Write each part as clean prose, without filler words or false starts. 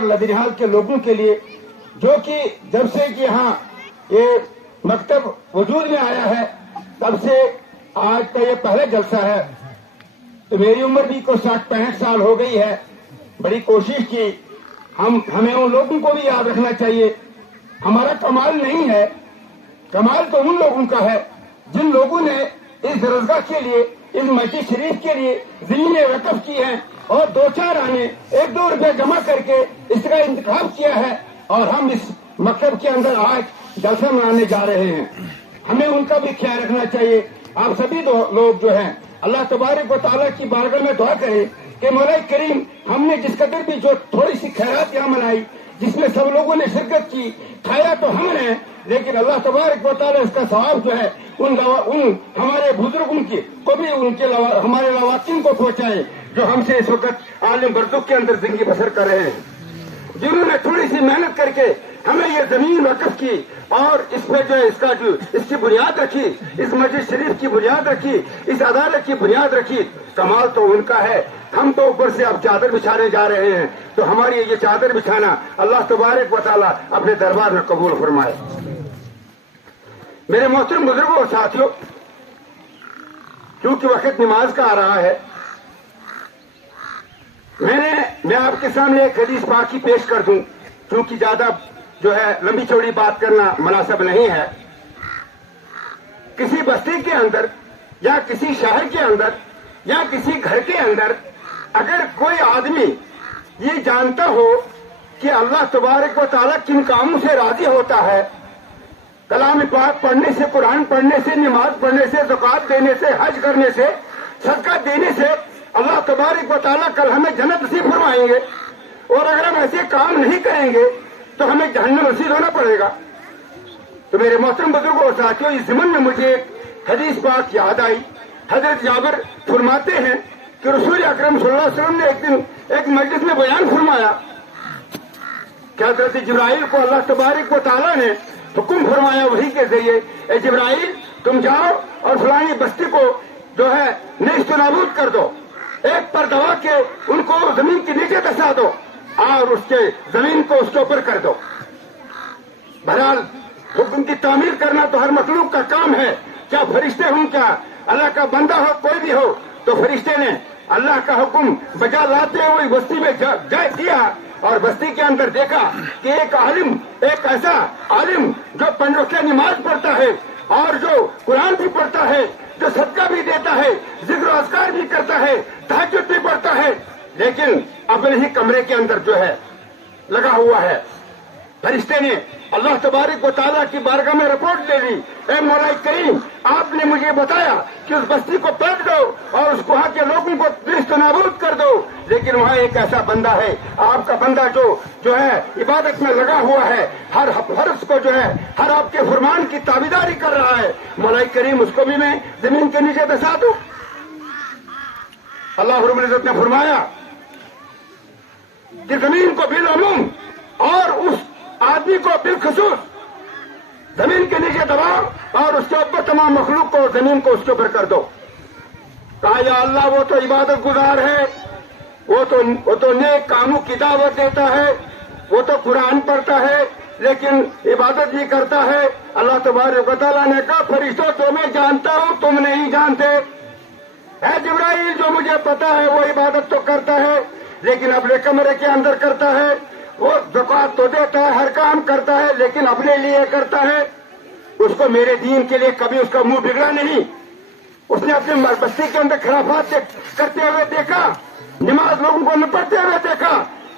دیگر لدنیال کے لوگوں کے لیے جو کہ جب سے کہ یہاں یہ مکتب وجود میں آیا ہے تب سے آج کا یہ پہلا جلسہ ہے. تو میری عمر بھی کو 60-65 سال ہو گئی ہے. بڑی کوشش کی. ہمیں ان لوگوں کو بھی یاد رکھنا چاہیے. ہمارا کمال نہیں ہے, کمال تو ان لوگوں کا ہے جن لوگوں نے اس درسگاہ کے لیے, اس مسجد شریف کے لیے زمینیں وقف کی ہیں اور 2-4 آنے 1-2 روپے جمع کر کے اس کا انتخاب کیا ہے اور ہم اس مکتب کے اندر آج جلسہ منانے جا رہے ہیں. ہمیں ان کا بھی خیال رکھنا چاہیے. آپ سبھی لوگ جو ہیں اللہ تبارک و تعالیٰ کی بارگاہ میں دعا کریں کہ مولا کریم ہم نے جس قدر بھی جو تھوڑی سی خیرات یہاں منائی جس میں سب لوگوں نے شرکت کی, کھایا تو ہم نے, لیکن اللہ تبارک و تعالیٰ اس کا ثواب جو ہے ان ہمارے بزرگوں کی کو بھی ہمارے لواطین کو پہنچائے جو ہم سے اس وقت عالم برزخ کے اندر زندگی بسر کر رہے ہیں, جنہوں نے تھوڑی سی محنت کر کے ہمیں یہ زمین وقف کی اور اس میں جو ہے اس کی بنیاد رکھی, اس مسجد شریف کی بنیاد رکھی, اس عدالت کی بنیاد رکھی. کمال تو ان کا ہے. ہم تو اوپر سے اب چادر بچھانے جا رہے ہیں, تو ہماری یہ چادر بچھانا اللہ تبارک و تعالیٰ اپنے دربار میں قبول فرمائے. میرے محترم بزرگوں اور ساتھیوں, کیونکہ وقت نماز کا آ رہا ہے, میں آپ کے سامنے ایک حدیث پاک کی پیش کر دوں, کیونکہ زیادہ جو ہے لمبی چوڑی بات کرنا مناسب نہیں ہے. کسی بستی کے اندر یا کسی شہر کے اندر یا کسی گھر کے اندر اگر کوئی آدمی یہ جانتا ہو کہ اللہ تبارک و تعالیٰ کن کاموں سے راضی ہوتا ہے, کلام پاک پڑھنے سے, قرآن پڑھنے سے, نماز پڑھنے سے, زکوٰۃ دینے سے, حج کرنے سے, صدقہ دینے سے اللہ تبارک و تعالیٰ کل ہمیں جنت نصیب فرمائیں گے, اور اگر ہم ایسے کام نہیں کریں گے تو ہمیں جہنم نصیب ہونا پڑے گا. تو میرے محترم بزرگوں اور ساتھیوں, اس ضمن میں مجھے ایک حدیث پاک یاد آئی. حضرت جابر فرماتے ہیں کہ رسول اکرم صلی اللہ علیہ وسلم نے ایک دن ایک مجلس میں بیان فرمایا کہ حضرت جبرائیل کو اللہ تبارک و تعالیٰ نے حکم فرمایا وحی کے ذریعے, اے جبرائیل تم جاؤ اور فلانی بستی کو جو ہے نیست و نابود کر دو, ایک پر دبا کے ان کو زمین کے نیچے دسا دو اور اس کے زمین کو اس کے اوپر کر دو. بہرحال حکم کی تعمیر کرنا تو ہر مخلوق کا کام ہے, کیا فرشتے ہوں, کیا اللہ کا بندہ ہو, کوئی بھی ہو. تو فرشتے نے اللہ کا حکم بجا لاتے ہوئے بستی میں جائے کیا اور بستی کے اندر دیکھا کہ ایک عالم, ایک ایسا عالم جو 5 وقت نماز پڑھتا ہے اور جو قرآن بھی پڑھتا ہے, جو صدقہ بھی دیتا ہے, ذکر و اذکار بھی کرتا ہے, تہجد بھی پڑھتا ہے, لیکن اپنے ہی کمرے کے اندر جو ہے لگا ہوا ہے. فرشتے نے اللہ تبارک و تعالیٰ کی بارگاہ میں رپورٹ لے لی, اے مولا کریم آپ نے مجھے بتایا کہ اس بستی کو پلٹ دو اور اس وہاں کے لوگوں کو نیست و نابود کر دو, لیکن وہاں ایک ایسا بندہ ہے, آپ کا بندہ جو ہے عبادت میں لگا ہوا ہے, ہر فرض کو جو ہے ہر آپ کے فرمان کی تابعداری کر رہا ہے. مولا کریم اس کو بھی میں زمین کے نیچے دسا دوں. اللہ رب العزت نے فرمایا کہ زمین کو بالعموم اور اس آدمی کو بالخصوص زمین کے نیچے دباؤ اور اس کے اوپر تمام مخلوق کو, زمین کو اس کے اوپر کر دو. کہا یا اللہ وہ تو عبادت گزار ہے, وہ تو نیک کاموں کی دعوت دیتا ہے, وہ تو قرآن پڑھتا ہے لیکن عبادت بھی کرتا ہے. اللہ تبارک و تعالیٰ نے کہا فرشتوں تو میں جانتا ہوں تم نہیں جانتے. اے جبرائیل جو مجھے پتا ہے وہ عبادت تو کرتا ہے لیکن اپنے کمرے کے اندر کرتا ہے, وہ زکوٰۃ تو دیتا ہے, ہر کام کرتا ہے لیکن اپنے لیے کرتا ہے. اس کو میرے دین کے لیے کبھی اس کا منہ بگڑا نہیں. اس نے اپنی بستی کے اندر خرافات کرتے ہوئے دیکھا, نماز لوگوں کو نہ پڑھتے ہوئے دیکھا,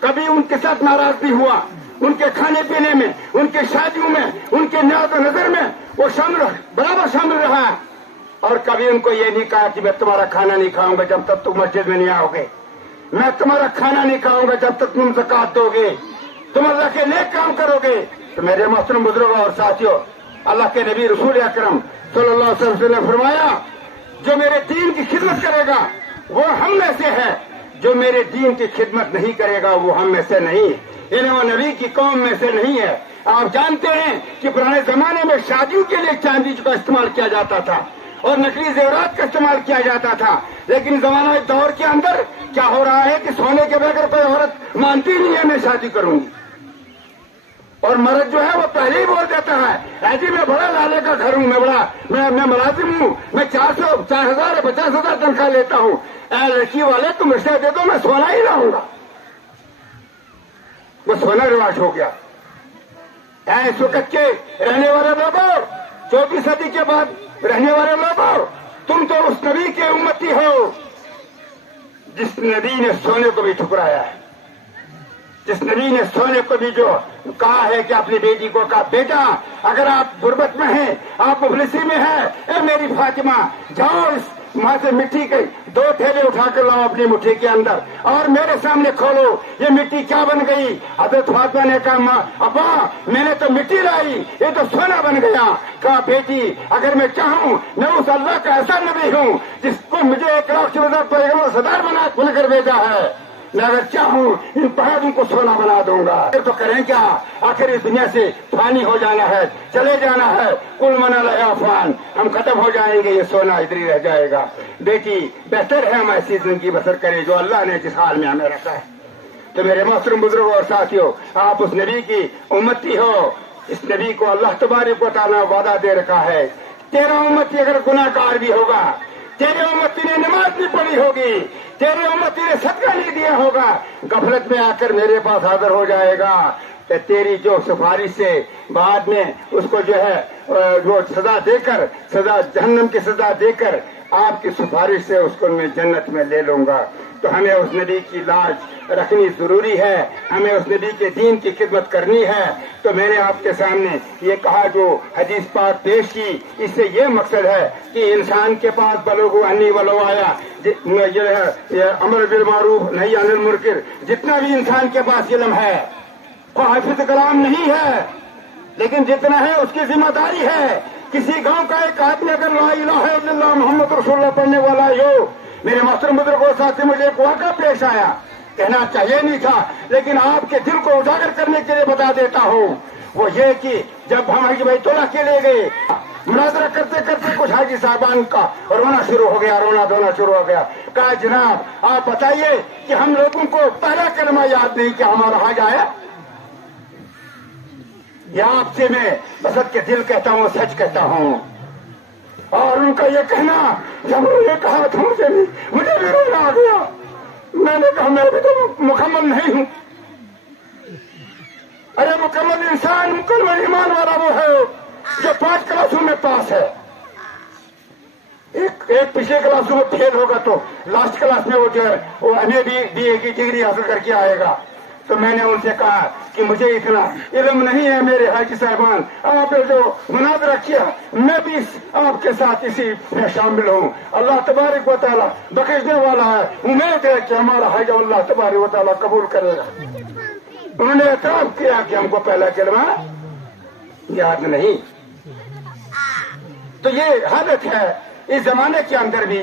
کبھی ان کے ساتھ ناراض بھی ہوا, ان کے کھانے پینے میں, ان کے شادیوں میں, ان کے نیاز و نظر میں وہ برابر شامل رہا. اور کبھی ان کو یہ نہیں کہا کہ میں تمہارا کھانا نہیں کھاؤں گا جب تک تم مسجد میں نہیں آؤ گے, میں تمہارا کھانا نہیں کھاؤں گا جب تک تم زکوٰۃ دو گے, تم اللہ کے نیک کام کرو گے. تو میرے محترم بزرگوں اور ساتھیوں, اللہ کے نبی رسول اکرم صلی اللہ علیہ وسلم نے فرمایا جو میرے دین کی خدمت کرے گا وہ ہم میں سے ہے, جو میرے دین کی خدمت نہیں کرے گا وہ ہم میں سے نہیں ہے, یعنی وہ نبی کی قوم میں سے نہیں ہے. آپ جانتے ہیں کہ پرانے زمانے میں شادیوں کے لیے چاندی کا استعمال کیا جاتا تھا اور نقلی زیورات کا استعمال کیا جاتا تھا. لیکن زمانہ دور کے اندر کیا ہو رہا ہے کہ سونے کے بغیر کوئی عورت مانتی نہیں ہے میں شادی کروں گی, اور مرد جو ہے وہ پہلے ہی بول دیتا ہے جی میں بڑا لالے کا گھر ہوں, میں ملازم ہوں, میں 4,000 50,000 تنخواہ لیتا ہوں. اے لڑکی والے تم رشتہ دے دو میں سونا ہی لاؤں گا. وہ سونا رواج ہو گیا. اے اس وقت کے رہنے والے لوگوں, 14 صدی کے بعد رہنے والے لوگوں, تم تو اس نبی کے امتی ہو جس نبی نے سونے کو بھی ٹھکرایا ہے, جس نبی نے سونے کو بھی جو کہا ہے کہ اپنی بیٹی کو کہا بیٹا اگر آپ غربت میں ہیں, آپ مفلسی میں ہیں, اے میری فاطمہ جاؤ اس وہاں سے مٹی کے 2 تھیلے اٹھا کر لاؤ اپنی مٹھی کے اندر اور میرے سامنے کھولو یہ مٹی کیا بن گئی. حضرت فاطمہ نے کہا ماں ابا میں نے تو مٹی لائی, یہ تو سونا بن گیا. کہا بیٹی اگر میں چاہوں میں اس اللہ کا ایسا نبی ہوں جس کو مجھے 1,40,000 پیغمبر صدر بن کر بھیجا ہے, میں اگر چاہوں ان پہاڑوں کو سونا بنا دوں گا. پھر تو کریں کیا, آخر اس دنیا سے فانی ہو جانا ہے, چلے جانا ہے. کل من علیہا فان, ہم ختم ہو جائیں گے, یہ سونا ادھر ہی رہ جائے گا. بیٹی بہتر ہے ہم ایسی زندگی بسر کریں جو اللہ نے جس حال میں ہمیں رکھا ہے. تو میرے محترم بزرگوں اور ساتھیوں, آپ اس نبی کی امتی ہو. اس نبی کو اللہ تبارک و تعالیٰ وعدہ دے رکھا ہے, تیرا امتی اگر گناہ کار بھی ہوگا, تیرے امتی نے نماز نہیں پڑھی ہوگی, تیرے امتی نے صدقہ نہیں دیا ہوگا, غفلت میں آ کر میرے پاس حاضر ہو جائے گا, کہ تیری جو سفارش سے بعد میں اس کو جو ہے وہ سزا دے کر, سزا جہنم کی سزا دے کر آپ کی سفارش سے اس کو میں جنت میں لے لوں گا. تو ہمیں اس نبی کی لاج رکھنی ضروری ہے, ہمیں اس نبی کے دین کی خدمت کرنی ہے. تو میں نے آپ کے سامنے یہ کہا جو حدیث پاک پیش کی, اس سے یہ مقصد ہے کہ انسان کے پاس بلوغ انی ولو آیا, یہ امر بالمعروف نہی عن المنکر, جتنا بھی انسان کے پاس علم ہے وہ حافظ کلام نہیں ہے, لیکن جتنا ہے اس کی ذمہ داری ہے. کسی گاؤں کا ایک آدمی اگر لا الہ الا اللہ محمد رسول اللہ پڑھنے والا ہو, میرے محترم بزرگوں ساتھی مجھے ایک واقعہ پیش آیا, کہنا چاہیے نہیں تھا لیکن آپ کے دل کو اجاگر کرنے کے لیے بتا دیتا ہوں. وہ یہ کہ جب ہم حاجی بیت اللہ کے لے گئے, مناظرہ کرتے کرتے کچھ حاجی صاحبان کا رونا شروع ہو گیا, رونا دھونا شروع ہو گیا. کہا جناب آپ بتائیے کہ ہم لوگوں کو پہلا کلمہ یاد نہیں کہ ہمارا حاج آیا. یہ آپ سے میں بسط کے دل کہتا ہوں, سچ کہتا ہوں. اور ان کا یہ کہنا جب انہوں نے کہا تو مجھے بھی رونا آ گیا. میں نے کہا میں بھی تو مکمل نہیں ہوں. ارے مکمل انسان, مکمل ایمان والا وہ ہے جو 5 کلاسوں میں پاس ہے. ایک پچھلے کلاسوں میں فیل ہوگا تو لاسٹ کلاس میں وہ جو ہے وہ ہمیں بھی بی اے کی ڈگری حاصل کر کے آئے گا. تو میں نے ان سے کہا کہ مجھے اتنا علم نہیں ہے میرے حاجی صاحبان, آپ نے جو مناظرہ کیا میں بھی آپ کے ساتھ اسی میں شامل ہوں. اللہ تبارک و تعالیٰ بخشنے والا ہے, امید ہے کہ ہمارا حج اللہ تبارک و تعالیٰ قبول کرے گا. انہوں نے اعتراف کیا کہ ہم کو پہلا کلمہ یاد نہیں. تو یہ حالت ہے اس زمانے کے اندر بھی.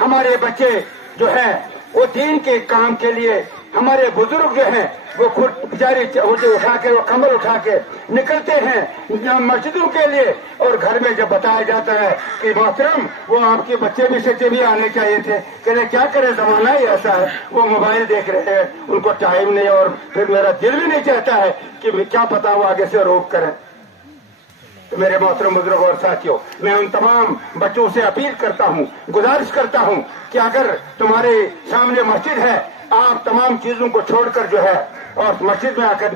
ہمارے بچے جو ہیں وہ دین کے کام کے لیے, ہمارے بزرگ جو ہیں وہ خود بیچارے اٹھا کے, وہ کمبل اٹھا کے نکلتے ہیں مسجدوں کے لیے, اور گھر میں جب بتایا جاتا ہے کہ محترم وہ آپ کے بچے بھی سچے بھی آنے چاہیے تھے, کہنے کیا کرے زمانہ ہی ایسا ہے, وہ موبائل دیکھ رہے ہیں, ان کو ٹائم نہیں, اور پھر میرا دل بھی نہیں چاہتا ہے کہ کیا پتا وہ آگے سے روک کریں. تو میرے محترم بزرگوں اور ساتھیوں, میں ان تمام بچوں سے اپیل کرتا ہوں, گزارش کرتا ہوں کہ اگر تمہارے سامنے مسجد ہے, آپ تمام چیزوں کو چھوڑ کر جو ہے اور مسجد میں آ کر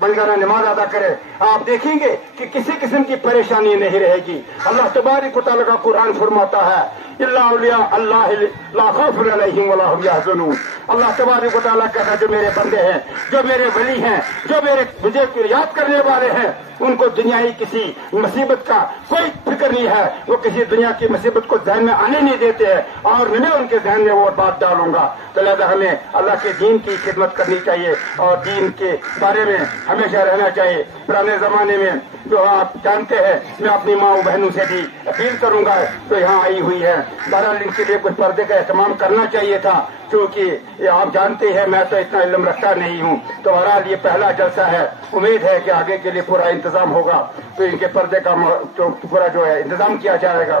بنگانہ نماز ادا کرے. آپ دیکھیں گے کہ کسی قسم کی پریشانی نہیں رہے گی. اللہ تبارک و تعالیٰ کا قرآن فرماتا ہے الا اولیاء اللہ لا خوف علیہم ولا هم يحزنون. اللہ تبارک و تعالیٰ کہتا ہے جو میرے بندے ہیں, جو میرے ولی ہیں, جو مجھے یاد کرنے والے ہیں, ان کو دنیائی کسی مصیبت کا کوئی فکر نہیں ہے. وہ کسی دنیا کی مصیبت کو ذہن میں آنے نہیں دیتے ہیں, اور میں ان کے ذہن میں وہ بات ڈالوں گا. تو لہذا ہمیں اللہ کے دین کی خدمت کرنی چاہیے اور دین کے بارے میں ہمیشہ رہنا چاہیے. پرانے زمانے میں جو آپ جانتے ہیں, میں اپنی ماں بہنوں سے بھی اپیل کروں گا جو یہاں آئی ہوئی ہے, بہرحال ان کے لیے کچھ پردے کا اہتمام کرنا چاہیے تھا, کیونکہ آپ جانتے ہیں میں تو اتنا علم رکھتا نہیں ہوں. تو بہرحال یہ پہلا جلسہ ہے, امید ہے کہ آگے کے لیے پورا انتظام ہوگا, تو ان کے پردے کا پورا جو ہے انتظام کیا جائے گا.